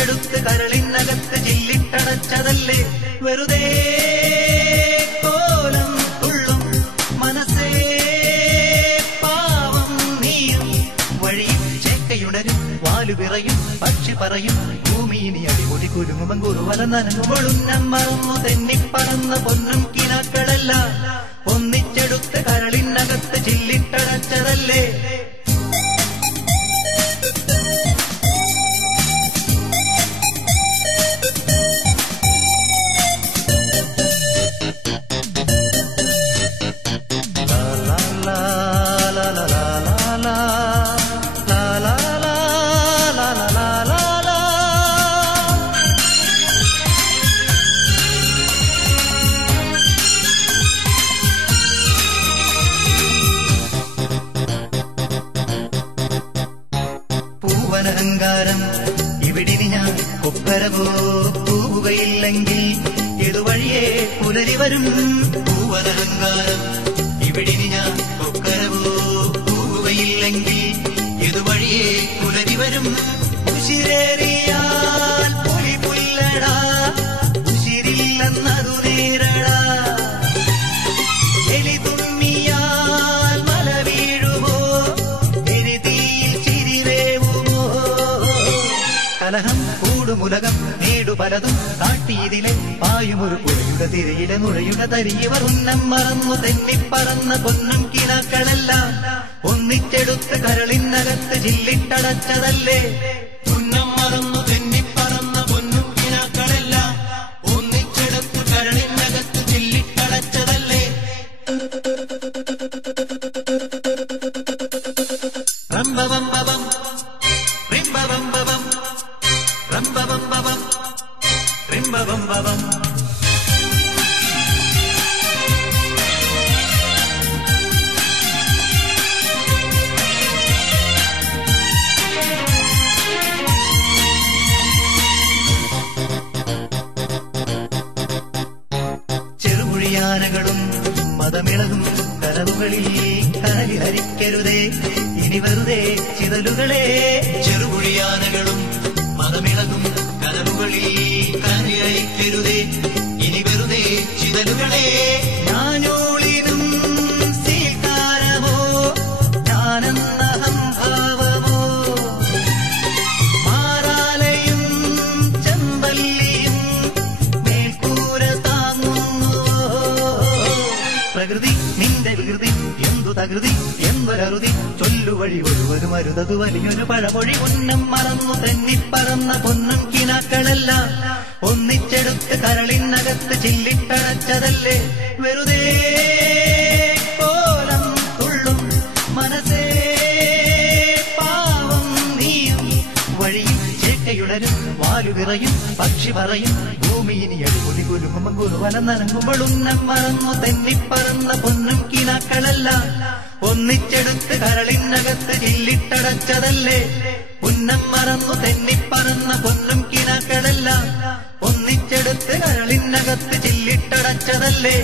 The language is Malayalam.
ഒന്നിച്ചെടുത്ത് കരളിനകത്ത് ചില്ലിട്ടടച്ചതല്ലേ വെറുതെ കോലം തുള്ളും മനസ്സേ പാവം നീയും വഴിയും ചേക്കയുടരും വാലുവിറയും പക്ഷി പറയും ഭൂമിയിനി അടിപൊളി കുരുങ്ങുമ്പം കുറുവല നനങ്ങുമ്പോഴുന്നം മറന്നു തെന്നിപ്പറന്ന പൊന്നും കിനാക്കളെല്ലാം ഒന്നിച്ചെടുത്ത് കരളിനകത്ത് ചില്ലിട്ടടച്ചതല്ലേ അഹങ്കാരം ഇവിടിനി ഞാൻ കൊപ്പരവോ പോവുകയില്ലെങ്കിൽ ഇതുവഴിയേ പുലരി വരും പൂവനഹങ്കാരം ഇവിടിനി ഞാൻ കൊക്കരവോ പോവുകയില്ലെങ്കിൽ ഇതുവഴിയേ പുലരി വരും ഉശിരേറിയാൽ പുലി പുല്ലടാ ഉശിരില്ലെന്നതു നേരടാ എലി തുമ്മിയാൽ മല വീഴുമോ എരിതീയിൽ ചിരിവേവുമോ കലഹം കൂടുമുലകം നേടു പലതും കാട്ടിയതിലെ പായുമൊരു പുഴയുടെ തിരയിലെ നുഴയുടെ തരിയവർ ഉന്നം മറന്നു തെന്നിപ്പറന്ന പൊന്നും കിനാക്കളെല്ലാം ഒന്നിച്ചെടുത്ത് കരളിനകത്ത് ചില്ലിട്ടടച്ചതല്ലേ ഉന്നം മറന്നു തെന്നിപ്പറന്ന പൊന്നും കിനാക്കളെല്ലാം ഒന്നിച്ചെടുത്ത് കരളിനകത്ത് ചില്ലിട്ടടച്ചതല്ലേ റംബവംബവം റിംബവംബവം റംബവംബവം റിംബവംബവം ചെറുകുഴിയാനകളും മതമിളകും കനവുകളിൽ കനലിഹരിക്കരുതേ ഇനി വെറുതെ ചിതലുകളെ ചെറുകുഴിയാനകളും മതമിളകും കനവുകളിൽ കനലിഹരിക്കരുതേ ഇനി വെറുതെ ചിതലുകളെ ഞാനോളിനും സ്വീകാരമോ ഞാനെന്ന അഹംഭാവമോ മാറാലയും ചെമ്പല്ലിയും മേൽക്കൂര താങ്ങുന്നുവോ പ്രകൃതി നിന്റെ വികൃതി എന്തു തകൃതി എന്തൊരറുതി ചൊല്ലുവഴി ഒരുവരും അരുതതു വലിയൊരു പഴമൊഴി ഉന്നം മറന്നു തെന്നിപ്പറന്ന പൊന്നും കിനാക്കളെല്ലാം ഒന്നിച്ചെടുത്ത് കരളിനകത്ത് ചില്ലിട്ടടച്ചതല്ലേ വെറുതെ കോലം തുള്ളും മനസ്സേ പാവം നീയും വഴിയും ചേക്കയുടരും വാലുവിറയും പക്ഷി പറയും ഭൂമിയിനി അടിപൊളി കുലുങ്ങുമ്പം കുറുവല നനങ്ങുമ്പോൾ ഉന്നം മറന്നു തെന്നിപ്പറന്ന പൊന്നും കിനാക്കളെല്ലാം ഒന്നിച്ചെടുത്ത് കരളിനകത്ത് ചില്ലിട്ടടച്ചതല്ലേ ഉന്നം മറന്നു തെന്നിപ്പറന്ന പൊന്നും കിനാക്കളെല്ലാം ഒന്നിച്ചെടുത്ത് കരളിനകത്ത് ചില്ലിട്ടടച്ചതല്ലേ